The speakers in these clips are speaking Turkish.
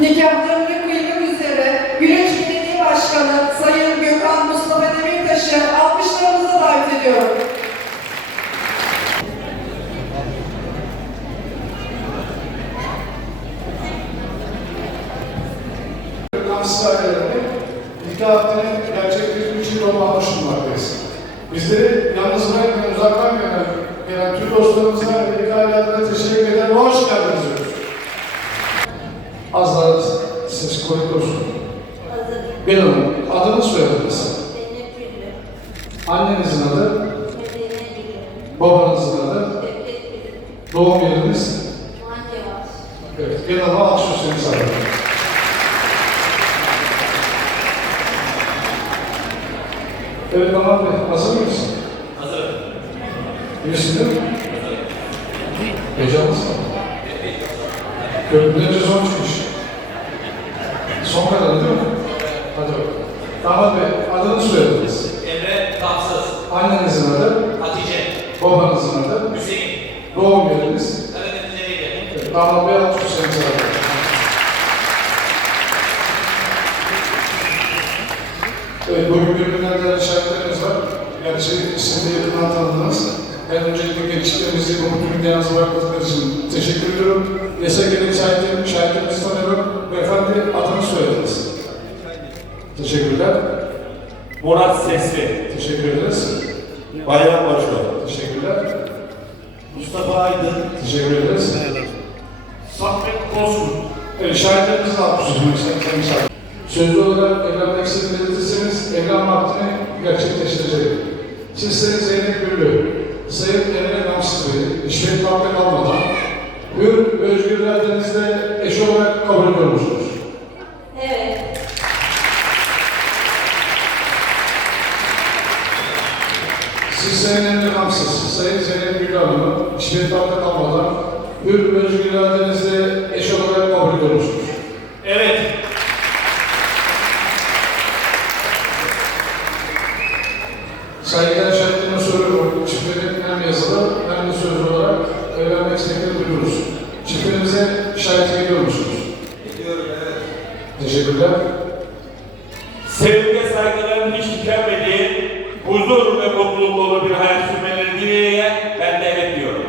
Nikahlarını kıymak üzere Güneş Belediye Başkanı Sayın Gökhan Mustafa Demirtaş'ı alkışlarımıza davet ediyorum. Kanserlerini itaatinin gerçekleştiği için yol almış bulunmaktayız. Bizleri yalnız bırakmayan, uzaktan gelen, gelen tüm dostlarımıza ve ikaletlerine teşekkür eder ve hoş geldiniz diyoruz. Az daha kuvvetli olsun. Bir hanım, adını soyadınız. Annenizin adı, babanızın adı, doğum yeriniz. Evet, bir hanıma alkış seni sağlayalım. Evet Aman Bey, hazır mısın? Hazırım. İyisin değil mi? Heyecanlısın. Köprüden önce son çıkış. Son kadar değil mi? Hadi bakalım. Damat Bey, adını soyadınız. Emre Kapsız, Annenizin adı, Hatice, babanızın adı, Hüseyin, doğum yeriniz. Karadeniz Ereğli. Evet, Damat Bey, alkış sağlayalım. Evet, bugün birbirinden değerli şahitlerimiz var. Gerçi siz de yakından tanıdınız. Ben öncelikle gençliklerimizi bu mutluluk yanınıza bırakmadıkları için teşekkür ediyorum. Yasak gerek şahitlerim, şahitlerimizi tanıyorum. Beyefendi adını soyadınız. Teşekkürler. Murat Sesli, Teşekkür ederiz. Bayram Başkan, Teşekkürler. Mustafa Aydın, Teşekkür ederiz. Saffet Kozkurt, Evet, şahitlerimizi de alkışlıyoruz. Sözlü olarak evlenmek istediğiniz evlenme hakkını gerçekleştirecek. Siz Sayın Zeynep Güllü, Sayın Emre Namsız Bey, işlet farklı kalmadan hür ve özgür iradenizle eş olarak kabul ediyor musunuz? evet, Siz Sayın Emre Namsız, Sayın Zeynep Güllü Hanım'ı işlet farklı kalmadan hür ve özgür iradenizle eş olarak kabul ediyor musunuz? evet, Saygıdeğer istediklerini duyuyoruz. Çiftlerinize şahit ediyor musunuz? ediyorum evet. Teşekkürler. Sevgi ve saygıların hiç tükenmediği, huzur ve mutluluk dolu bir hayat sürmeleri dileğiyle ben de evet diyorum.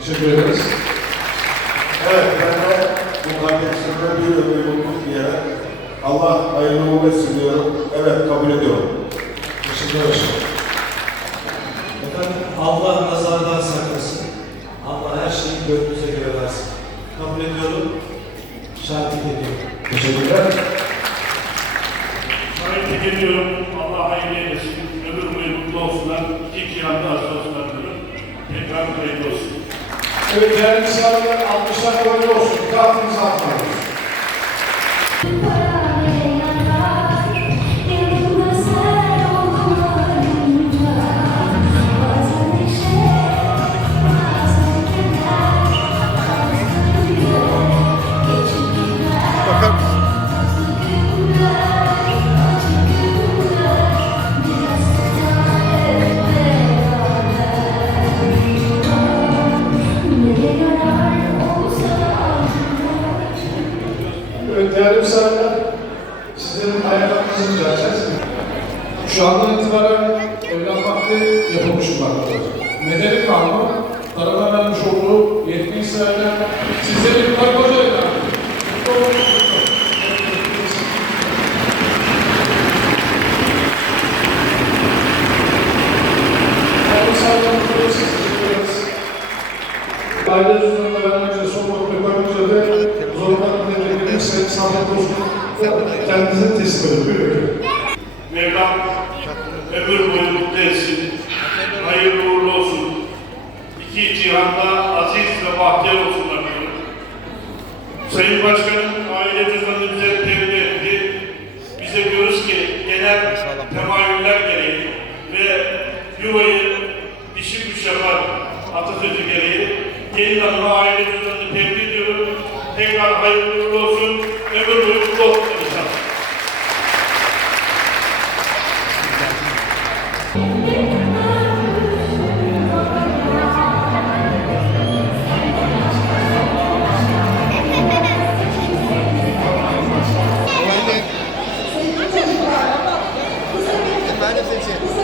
Teşekkür ederiz. Evet, ben de bu kardeşlerime bir ömür mutluluk diyerek Allah hayırlı uğurlu etsin diyorum. Evet, kabul ediyorum. Teşekkürler. Efendim Allah nazardan saklasın. Allah her şeyi gönlünüze göre versin. Kabul ediyorum. Şahitlik ediyorum. Teşekkürler. Şahit ediyorum. Allah hayırlı eylesin. Ömür boyu mutlu olsunlar. İki kişi yanında olsunlar diyorum. Tekrar hayırlı olsun. Evet değerli misafirler, alkışlar böyle olsun. Tahtınızı atmayın. Değerli misafirler, sizlerin ayaklarınızı düzelteceğiz. şu andan itibaren evlenmakta yapılmış bulunmaktadır. Medeni kanun, tarafına vermiş olduğu yetki sayılar sizleri bir karı koca evlendir. Aile huzurunda Bozkurt kendinize teslim edin. Buyurun. Mevlam ömür boyu mutlu etsin. Hayırlı uğurlu olsun. İki cihanda aziz ve bahtiyar olsunlar diyorum. Sayın Başkanım aile cüzdanını bize tebliğ etti. Bize diyoruz ki genel temayüller gereği ve yuvayı dişi kuş yapar atasözü gereği gelin hanıma aile tebliğ ediyorum. Tekrar hayırlı uğurlu olsun. Ömür boyu mutlu olsun inşallah. Çocuklar,